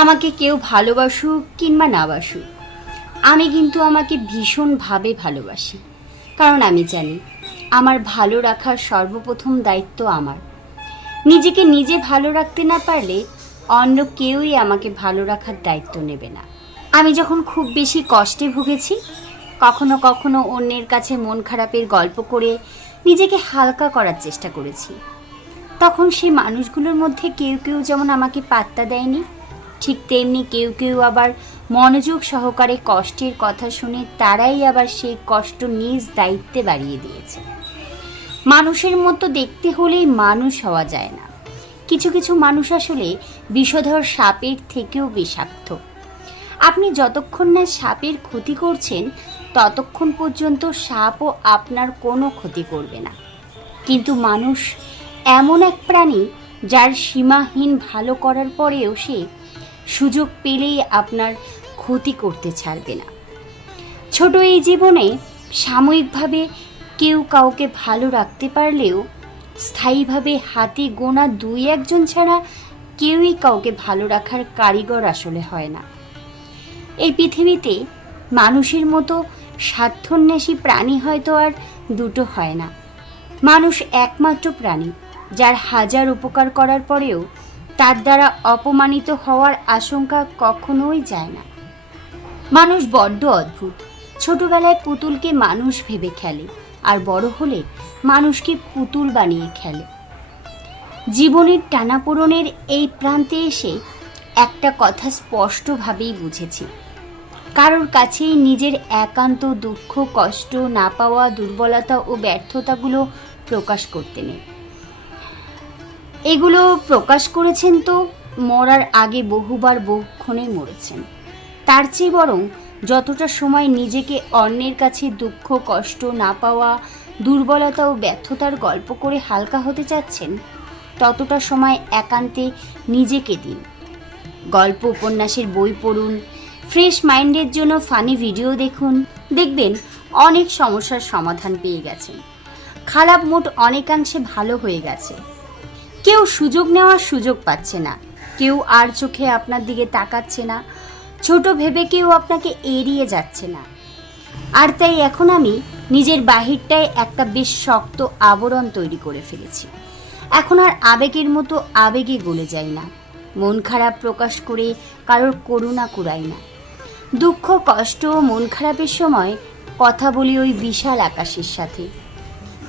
আমাকে কেউ ভালোবাসুক কিংবা না বাসুক, আমি কিন্তু আমাকে ভীষণভাবে ভালোবাসি। কারণ আমি জানি, আমার ভালো রাখার সর্বপ্রথম দায়িত্ব আমার। নিজেকে নিজে ভালো রাখতে না পারলে অন্য কেউই আমাকে ভালো রাখার দায়িত্ব নেবে না। আমি যখন খুব বেশি কষ্টে ভুগেছি, কখনো কখনো অন্যের কাছে মন খারাপের গল্প করে নিজেকে হালকা করার চেষ্টা করেছি। তখন সেই মানুষগুলোর মধ্যে কেউ কেউ যেমন আমাকে পাত্তা দেয়নি ঠিক তেমনি কেউ কেউ আবার মনোযোগ সহকারে কষ্টের কথা শুনে তারাই আবার সেই কষ্ট নিজ দায়িত্বে বাড়িয়ে দিয়েছে। মানুষের মতো দেখতে হলেই মানুষ হওয়া যায় না। কিছু কিছু মানুষ আসলে বিষধর সাপের থেকেও বিষাক্ত। আপনি যতক্ষণ না সাপের ক্ষতি করছেন, ততক্ষণ পর্যন্ত সাপও আপনার কোনো ক্ষতি করবে না। কিন্তু মানুষ এমন এক প্রাণী যার সীমাহীন ভালো করার পরেও সে সুযোগ পেলেই আপনার ক্ষতি করতে ছাড়বে না। ছোট এই জীবনে সাময়িকভাবে কেউ কাউকে ভালো রাখতে পারলেও স্থায়ীভাবে হাতে গোনা দুই একজন ছাড়া কেউই কাউকে ভালো রাখার কারিগর আসলে হয় না। এই পৃথিবীতে মানুষের মতো স্বার্থন্বেষী প্রাণী হয়তো আর দুটো হয় না। মানুষ একমাত্র প্রাণী, যার হাজার উপকার করার পরেও তার দ্বারা অপমানিত হওয়ার আশঙ্কা কখনোই যায় না। মানুষ বড্ড অদ্ভুত। ছোটবেলায় পুতুলকে মানুষ ভেবে খেলে আর বড় হলে মানুষকে পুতুল বানিয়ে খেলে। জীবনের টানাপোড়নের এই প্রান্তে এসে একটা কথা স্পষ্টভাবেই বুঝেছি। কারোর কাছেই নিজের একান্ত দুঃখ, কষ্ট না পাওয়া দুর্বলতা ও ব্যর্থতাগুলো প্রকাশ করতে নেই। এগুলো প্রকাশ করেছেন তো, মরার আগে বহুবার বহুক্ষণে মরেছেন। তার চেয়ে বরং যতটা সময় নিজেকে অন্যের কাছে দুঃখ, কষ্ট না পাওয়া, দুর্বলতা ও ব্যর্থতার গল্প করে হালকা হতে চাচ্ছেন, ততটা সময় একান্তে নিজেকে দিন। গল্প, উপন্যাসের বই পড়ুন, ফ্রেশ মাইন্ডের জন্য ফানি ভিডিও দেখুন, দেখবেন অনেক সমস্যার সমাধান পেয়ে গেছেন। খারাপ মোট অনেকাংশে ভালো হয়ে গেছে। কেউ সুযোগ নেওয়ার সুযোগ পাচ্ছে না। কেউ আর চোখে আপনার দিকে তাকাচ্ছে না। ছোট ভেবে কেউ আপনাকে এড়িয়ে যাচ্ছে না। আর তাই এখন আমি নিজের বাহিরটায় একটা বেশ শক্ত আবরণ তৈরি করে ফেলেছি। এখন আর আবেগের মতো আবেগে গলে যাই না। মন খারাপ প্রকাশ করে কারোর করুণা কুড়াই না। দুঃখ, কষ্ট ও মন খারাপের সময় কথা বলি ওই বিশাল আকাশের সাথে।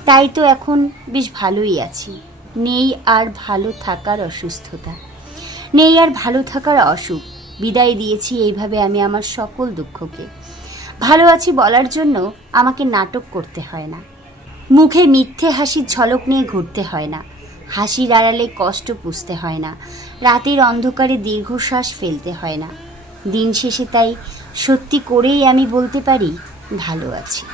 তাই তো এখন বেশ ভালোই আছি। নেই আর ভালো থাকার অসুস্থতা। নেই আর ভালো থাকার অসুখ। বিদায় দিয়েছি এইভাবে আমি আমার সকল দুঃখকে। ভালো আছি বলার জন্য আমাকে নাটক করতে হয় না। মুখে মিথ্যে হাসির ঝলক নিয়ে ঘুরতে হয় না। হাসির আড়ালে কষ্ট পুষতে হয় না। রাতের অন্ধকারে দীর্ঘশ্বাস ফেলতে হয় না। দিন শেষে তাই সত্যি করেই আমি বলতে পারি ভালো আছি।